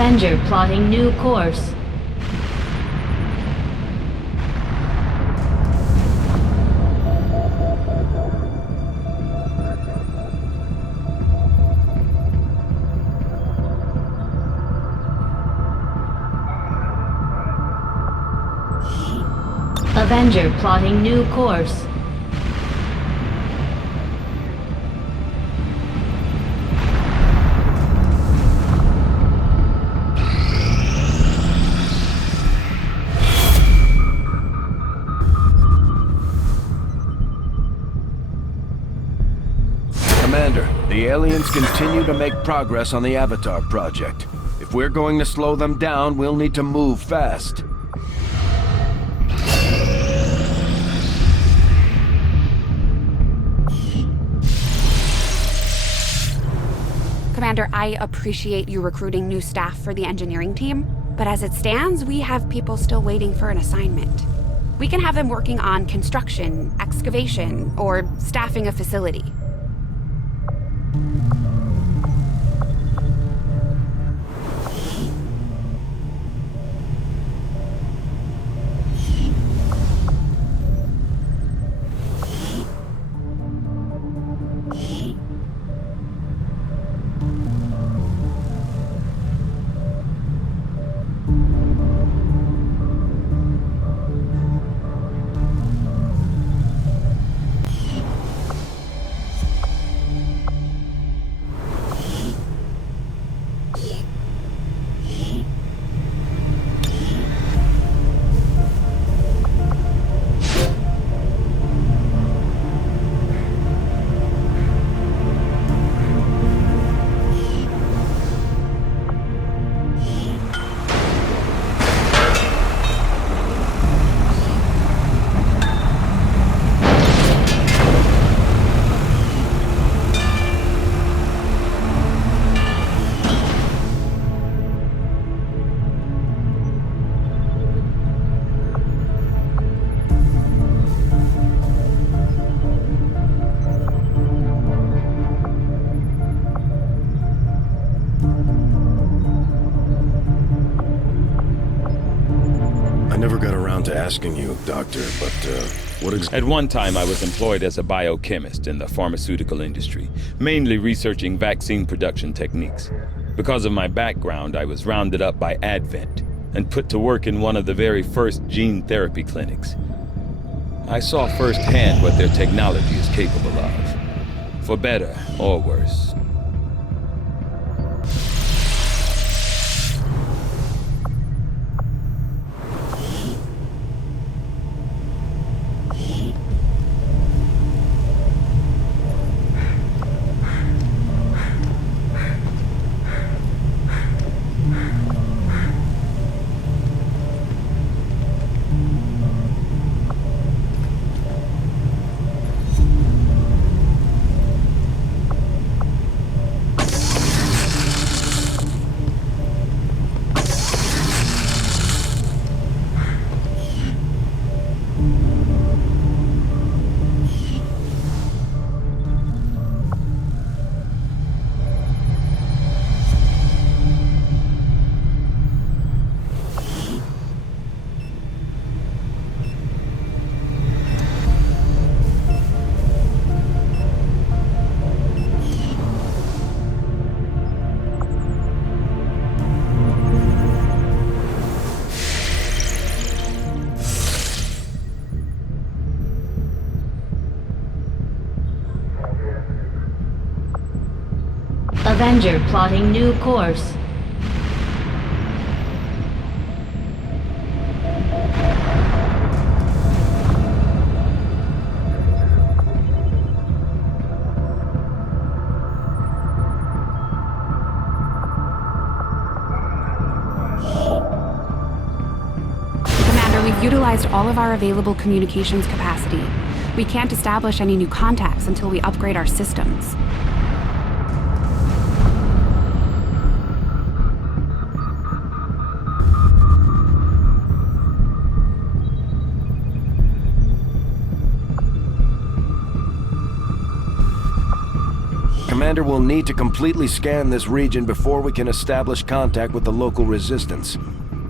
Avenger plotting new course. Avenger plotting new course. Commander, the aliens continue to make progress on the Avatar project. If we're going to slow them down, we'll need to move fast. Commander, I appreciate you recruiting new staff for the engineering team, but as it stands, we have people still waiting for an assignment. We can have them working on construction, excavation, or staffing a facility. I never got around to asking you, Doctor, but what At one time, I was employed as a biochemist in the pharmaceutical industry, mainly researching vaccine production techniques. Because of my background, I was rounded up by Advent and put to work in one of the very first gene therapy clinics. I saw firsthand what their technology is capable of, for better or worse. Avenger plotting new course. Commander, we've utilized all of our available communications capacity. We can't establish any new contacts until we upgrade our systems. Commander, we'll need to completely scan this region before we can establish contact with the local resistance.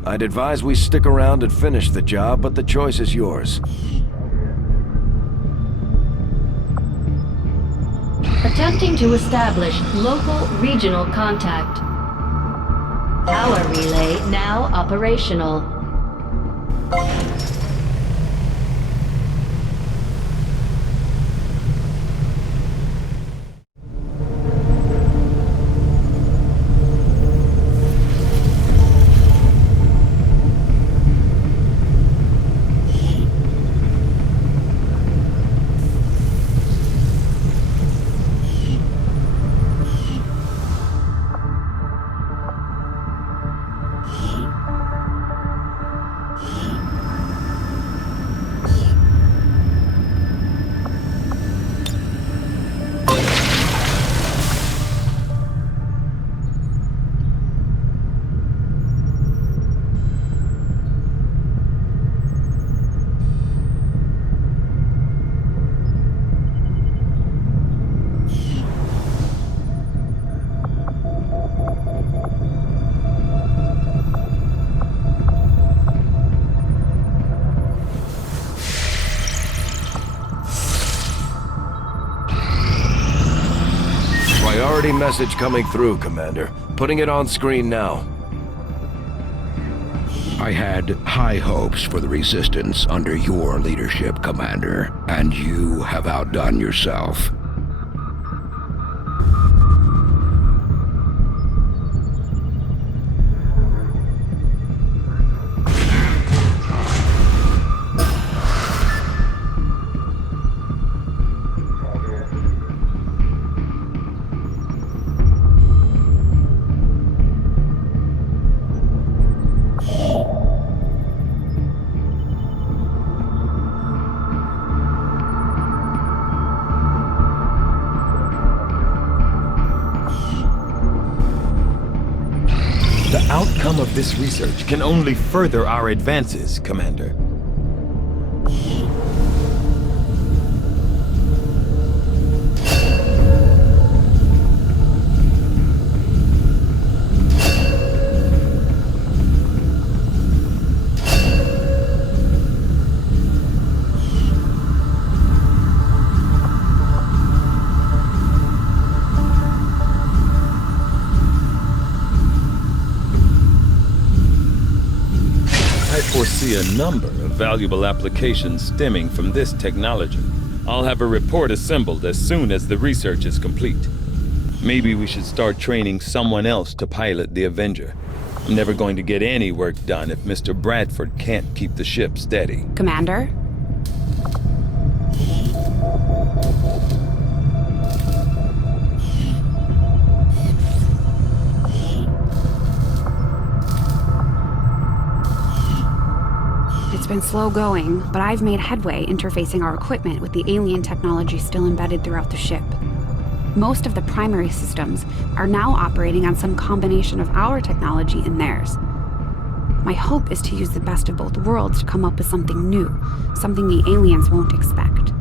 I'd advise we stick around and finish the job, but the choice is yours. Attempting to establish local regional contact. Power relay now operational. Priority message coming through, Commander. Putting it on screen now. I had high hopes for the Resistance under your leadership, Commander, and you have outdone yourself. The outcome of this research can only further our advances, Commander. I foresee a number of valuable applications stemming from this technology. I'll have a report assembled as soon as the research is complete. Maybe we should start training someone else to pilot the Avenger. I'm never going to get any work done if Mr. Bradford can't keep the ship steady. Commander? It's been slow going, but I've made headway interfacing our equipment with the alien technology still embedded throughout the ship. Most of the primary systems are now operating on some combination of our technology and theirs. My hope is to use the best of both worlds to come up with something new, something the aliens won't expect.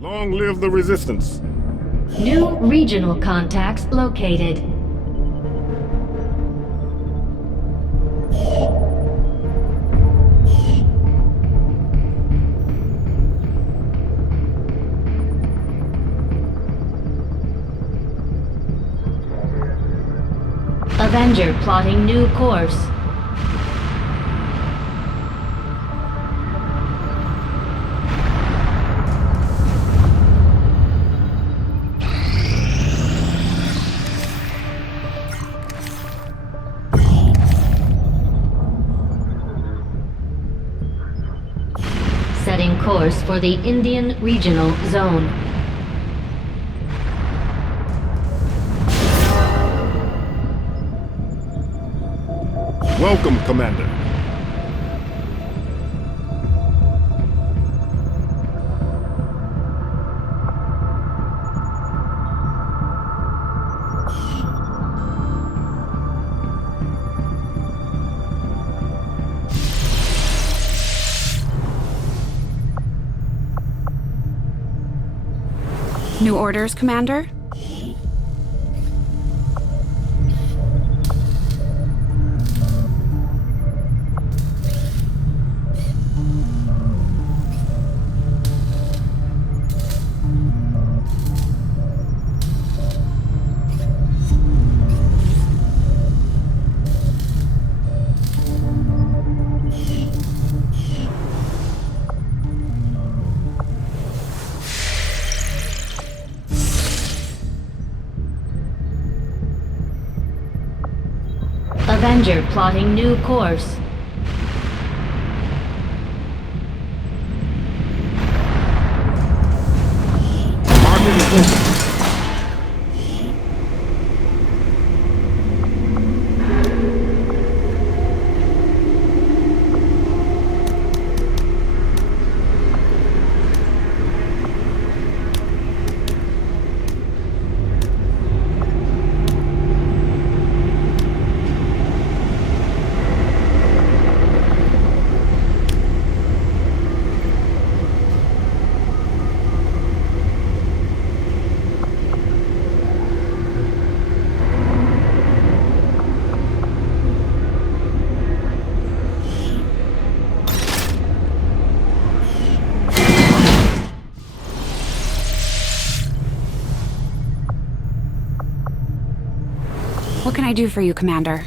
Long live the Resistance! New regional contacts located. Avenger plotting new course. Setting course for the Indian Regional Zone. Welcome, Commander. New orders, Commander? Avenger plotting new course. Market is open. What can I do for you, Commander?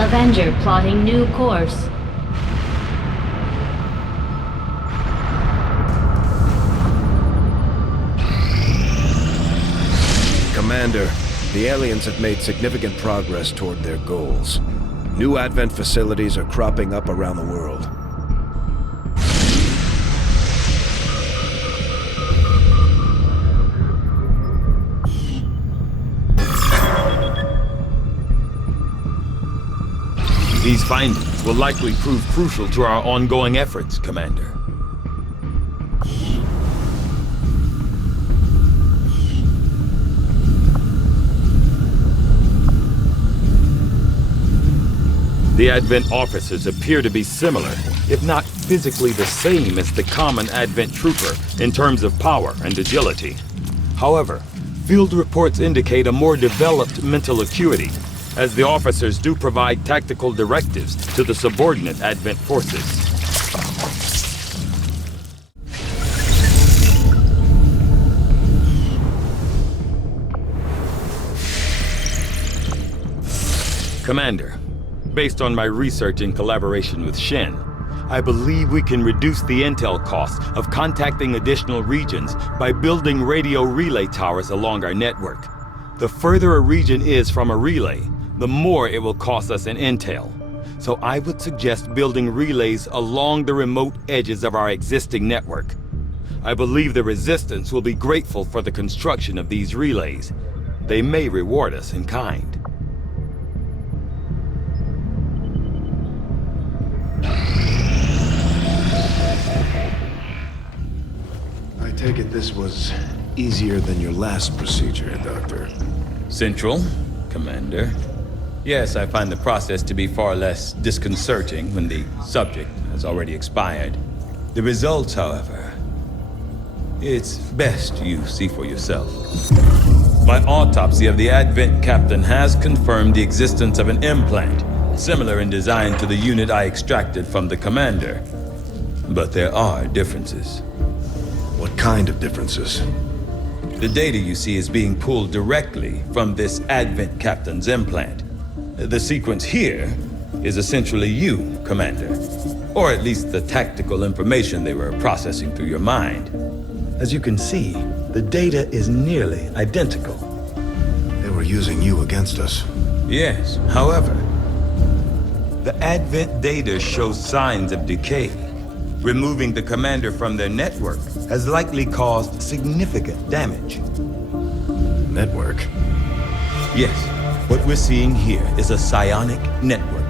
Avenger plotting new course. Commander, the aliens have made significant progress toward their goals. New Advent facilities are cropping up around the world. These findings will likely prove crucial to our ongoing efforts, Commander. The Advent officers appear to be similar, if not physically the same as the common Advent trooper in terms of power and agility. However, field reports indicate a more developed mental acuity, as the officers do provide tactical directives to the subordinate Advent forces. Commander, based on my research in collaboration with Shen, I believe we can reduce the intel costs of contacting additional regions by building radio relay towers along our network. The further a region is from a relay, the more it will cost us in intel. So I would suggest building relays along the remote edges of our existing network. I believe the Resistance will be grateful for the construction of these relays. They may reward us in kind. I take it this was easier than your last procedure, Doctor. Central, Commander. Yes, I find the process to be far less disconcerting when the subject has already expired. The results, however, It's best you see for yourself. My autopsy of the Advent captain has confirmed the existence of an implant, similar in design to the unit I extracted from the commander. But there are differences. What kind of differences? The data you see is being pulled directly from this Advent captain's implant. The sequence here is essentially you, Commander. Or at least the tactical information they were processing through your mind. As you can see, the data is nearly identical. They were using you against us. Yes, however, the Advent data shows signs of decay. Removing the commander from their network has likely caused significant damage. Network? Yes, what we're seeing here is a psionic network.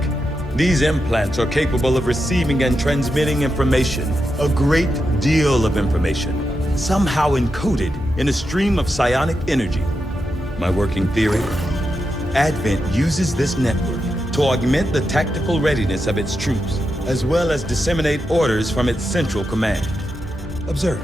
These implants are capable of receiving and transmitting information, a great deal of information, somehow encoded in a stream of psionic energy. My working theory? Advent uses this network to augment the tactical readiness of its troops, as well as disseminate orders from its central command. Observe.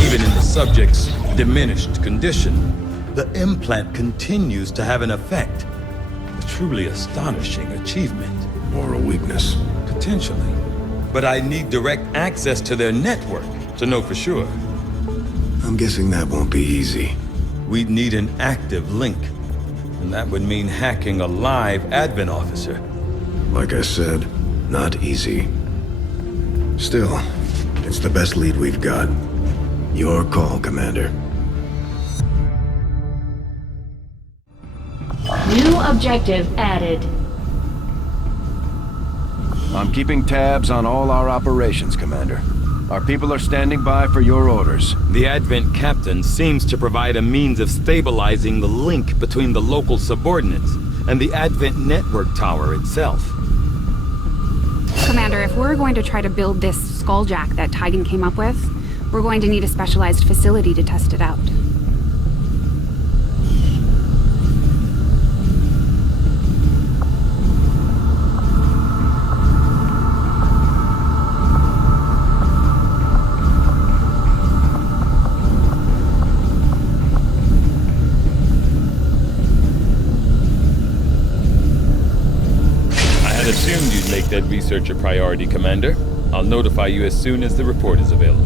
Even in the subject's diminished condition, the implant continues to have an effect. A truly astonishing achievement. Or a weakness? Potentially. But I need direct access to their network to know for sure. I'm guessing that won't be easy. We'd need an active link. And that would mean hacking a live Advent officer. Like I said, not easy. Still, it's the best lead we've got. Your call, Commander. New objective added. I'm keeping tabs on all our operations, Commander. Our people are standing by for your orders. The Advent captain seems to provide a means of stabilizing the link between the local subordinates and the Advent network tower itself. Commander, if we're going to try to build this skulljack that Tigan came up with, we're going to need a specialized facility to test it out. I assumed you'd make that research a priority, Commander. I'll notify you as soon as the report is available.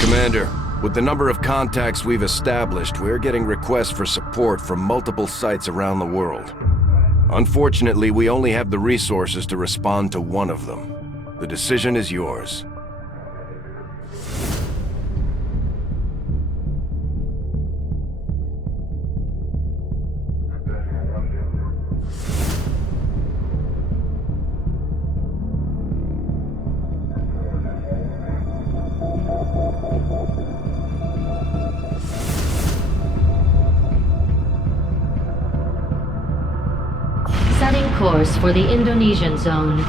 Commander, with the number of contacts we've established, we're getting requests for support from multiple sites around the world. Unfortunately, we only have the resources to respond to one of them. The decision is yours. Setting course for the Indonesian zone.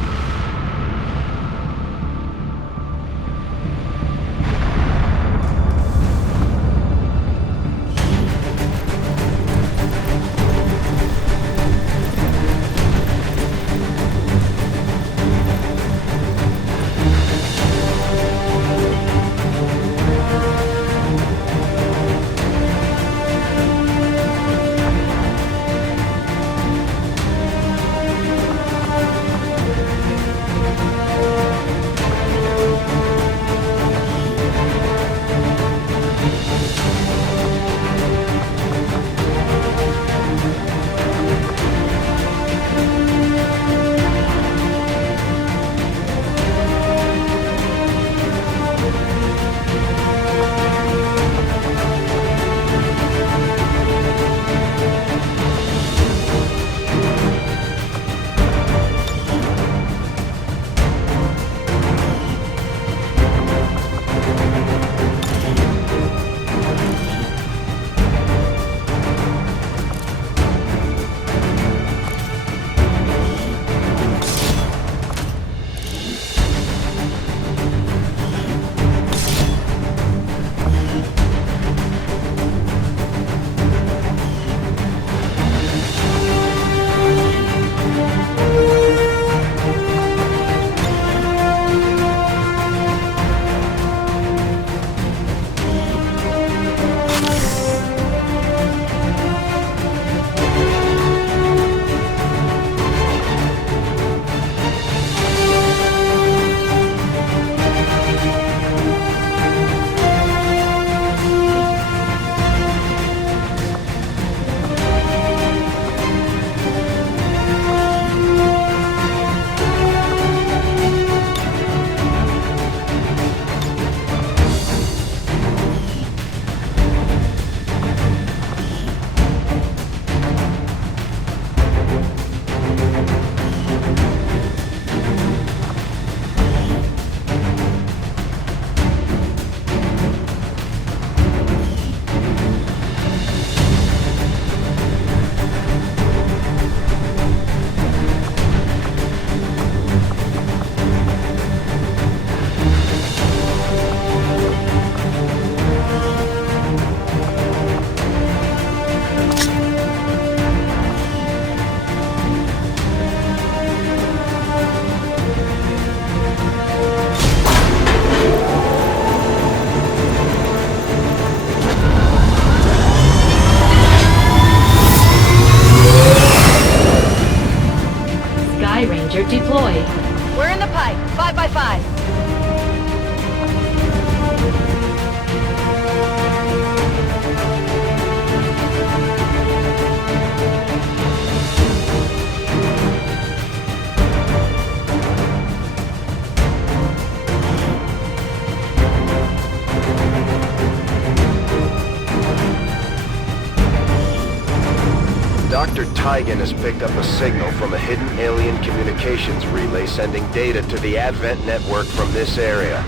Huygen has picked up a signal from a hidden alien communications relay sending data to the Advent network from this area.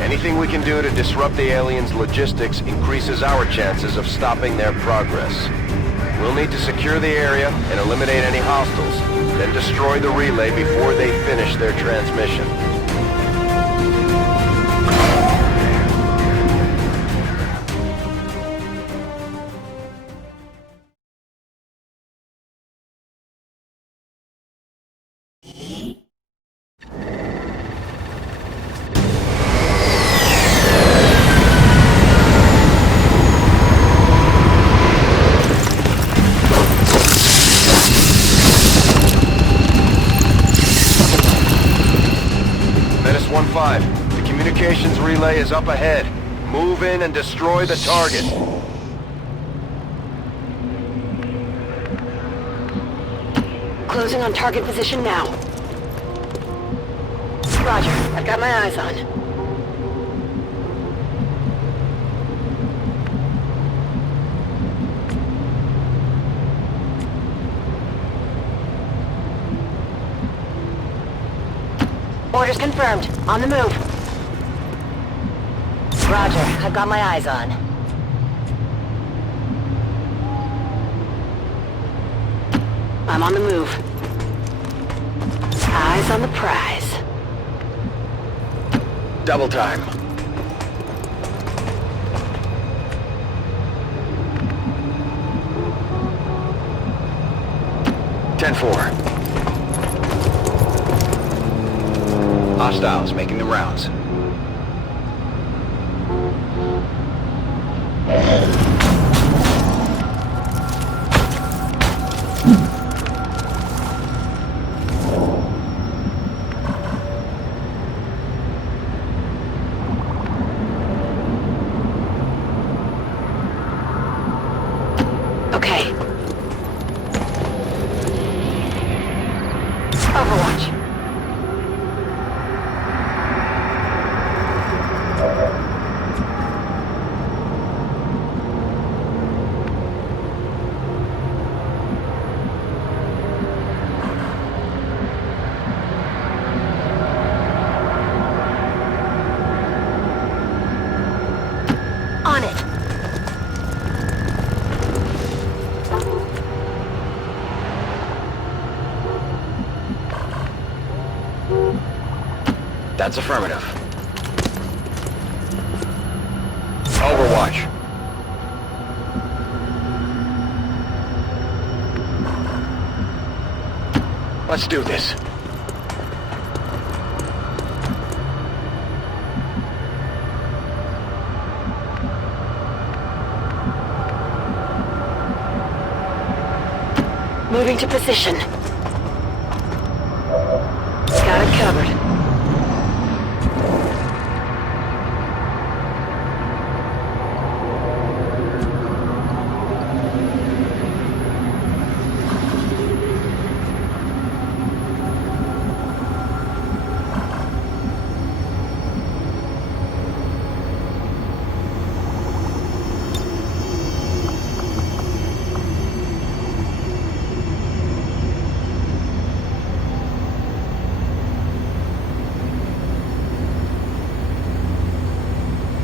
Anything we can do to disrupt the aliens' logistics increases our chances of stopping their progress. We'll need to secure the area and eliminate any hostiles, then destroy the relay before they finish their transmission. Menace 1-5, the communications relay is up ahead. Move in and destroy the target. Closing on target position now. Roger, I've got my eyes on. Orders confirmed. On the move. Roger, I've got my eyes on. I'm on the move. Eyes on the prize. Double time. Ten-4. Hostiles making the rounds. Okay. Overwatch. On it. That's affirmative. Overwatch. Let's do this. Moving to position. Got it covered.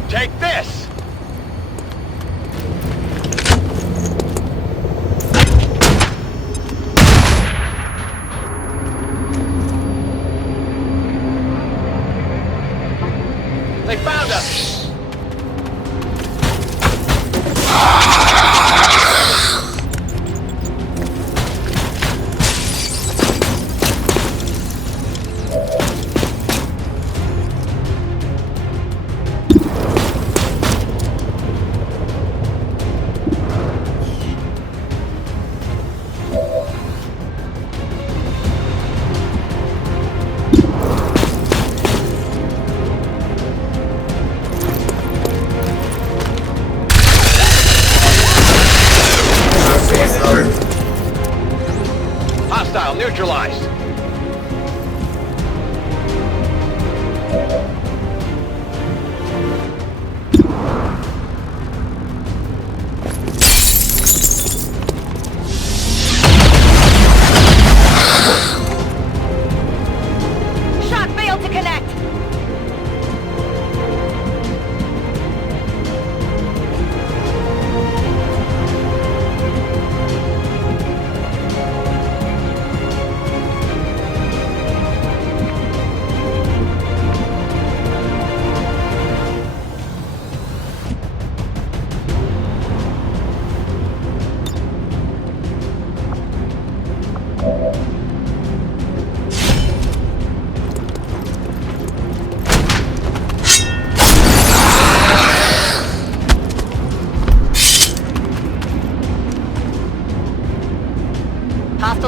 Take this! They found us! Hostile neutralized.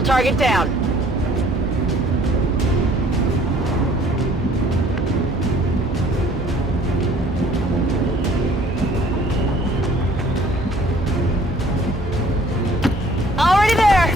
target down. Already there!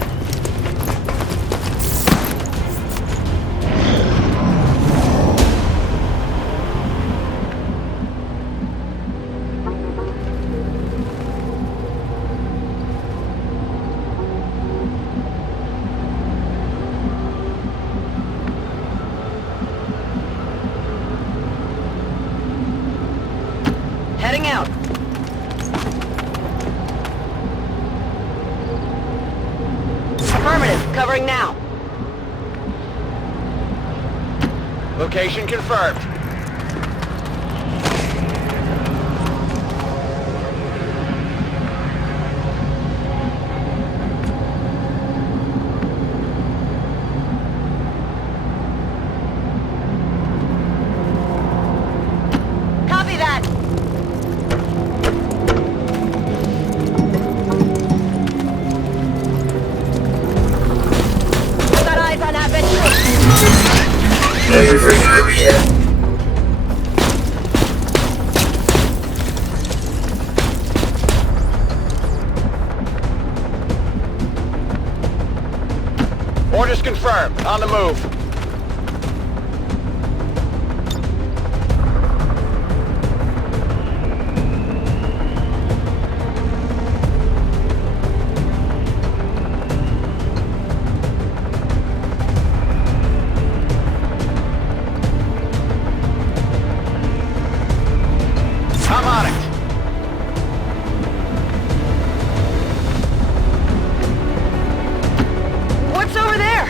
Heading out. Affirmative. Covering now. Location confirmed. Copy that. Got eyes on that Orders confirmed. On the move. I'm on it. What's over there?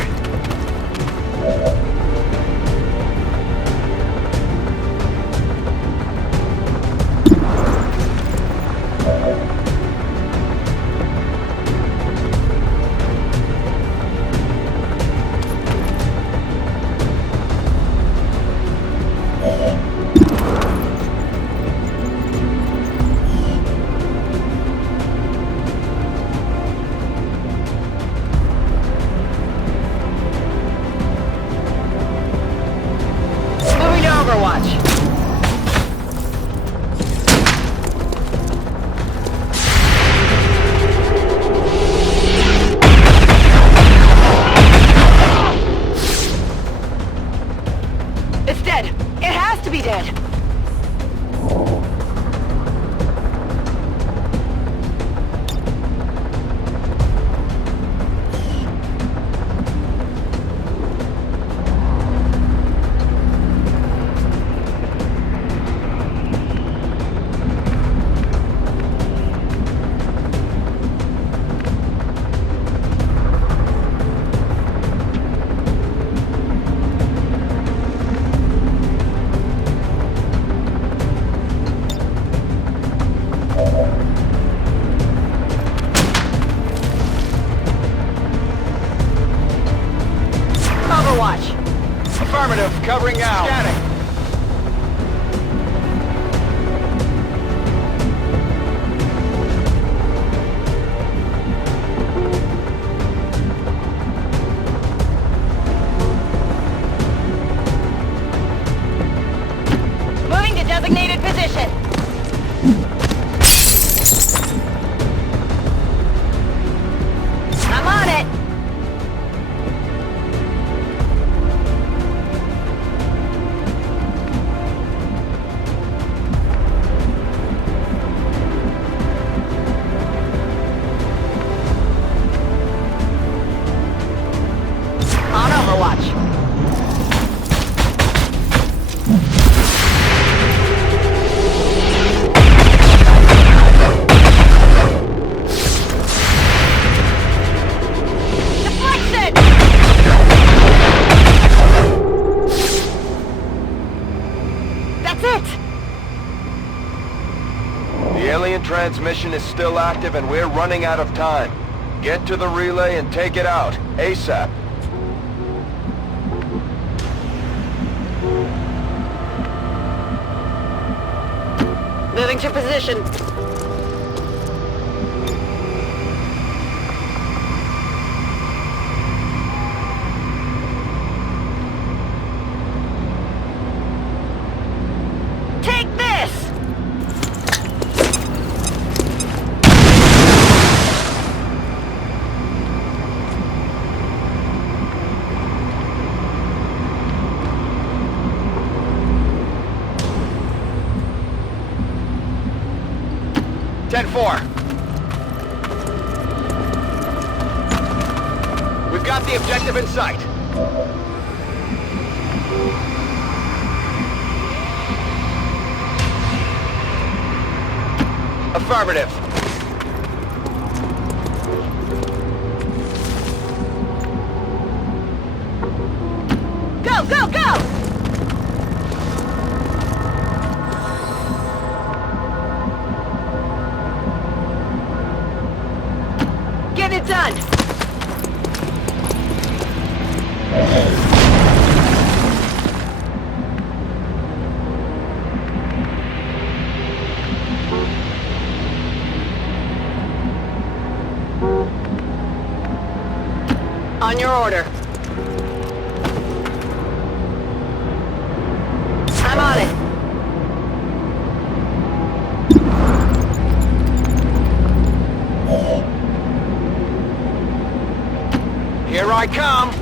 Moving to Overwatch. It's dead. It has to be dead. Overwatch. Affirmative. Covering now. Scanning. Moving to designated position. I'm on it. On Overwatch. Deflection! That's it! The alien transmission is still active and we're running out of time. Get to the relay and take it out. ASAP. Moving to position. 10-4. We've got the objective in sight. Affirmative. Go, go, go! Get it done! On your order. I'm on it. Here I come.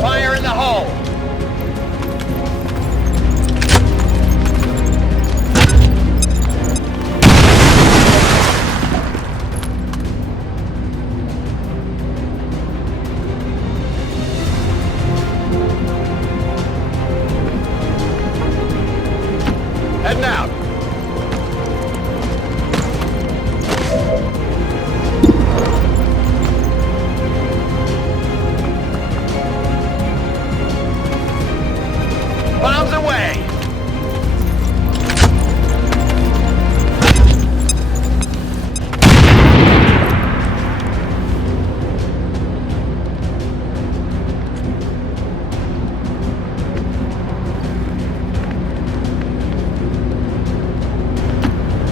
Fire in the hole! Heading out. Bombs away!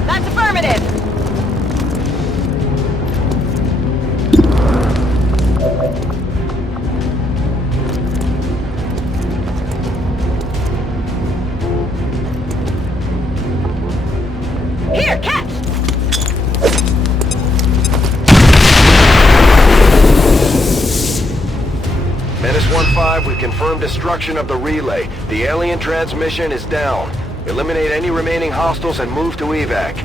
That's affirmative! Here, catch! Menace 1-5, we confirmed destruction of the relay. The alien transmission is down. Eliminate any remaining hostiles and move to evac.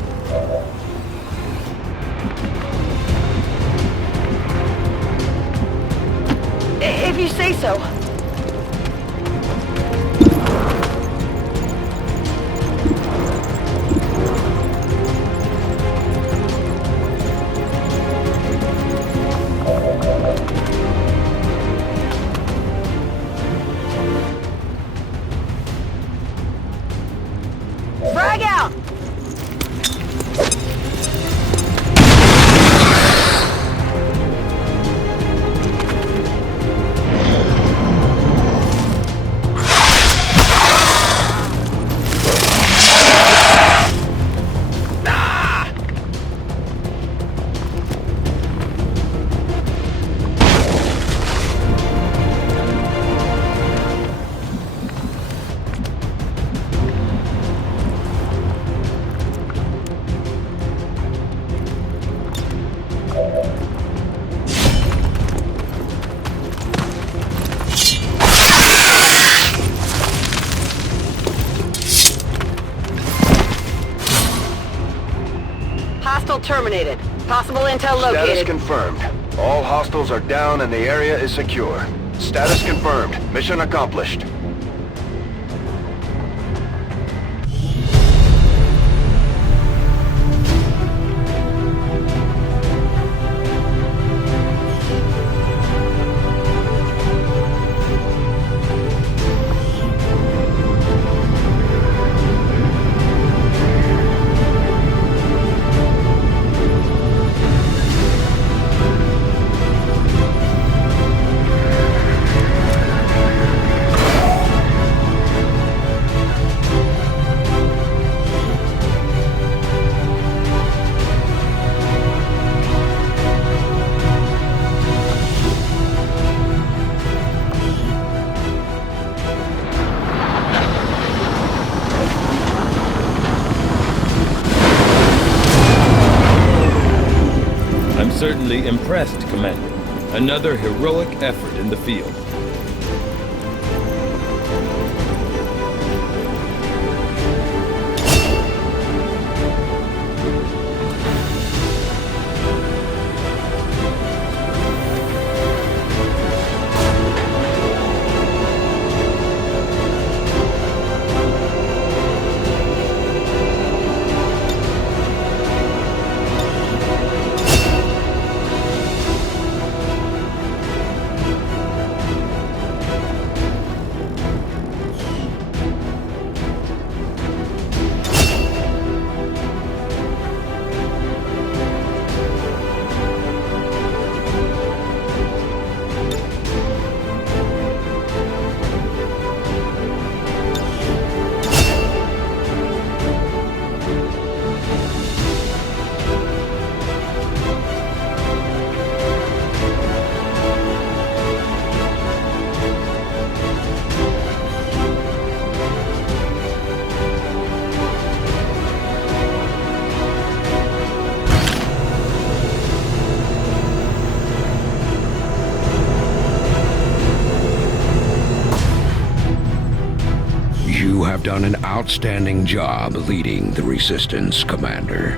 If you say so. Frag out! Hostile terminated. Possible intel Status located. confirmed. All hostiles are down and the area is secure. Status confirmed. Mission accomplished. certainly impressed, Commander. Another heroic effort in the field. You have done an outstanding job leading the Resistance, Commander.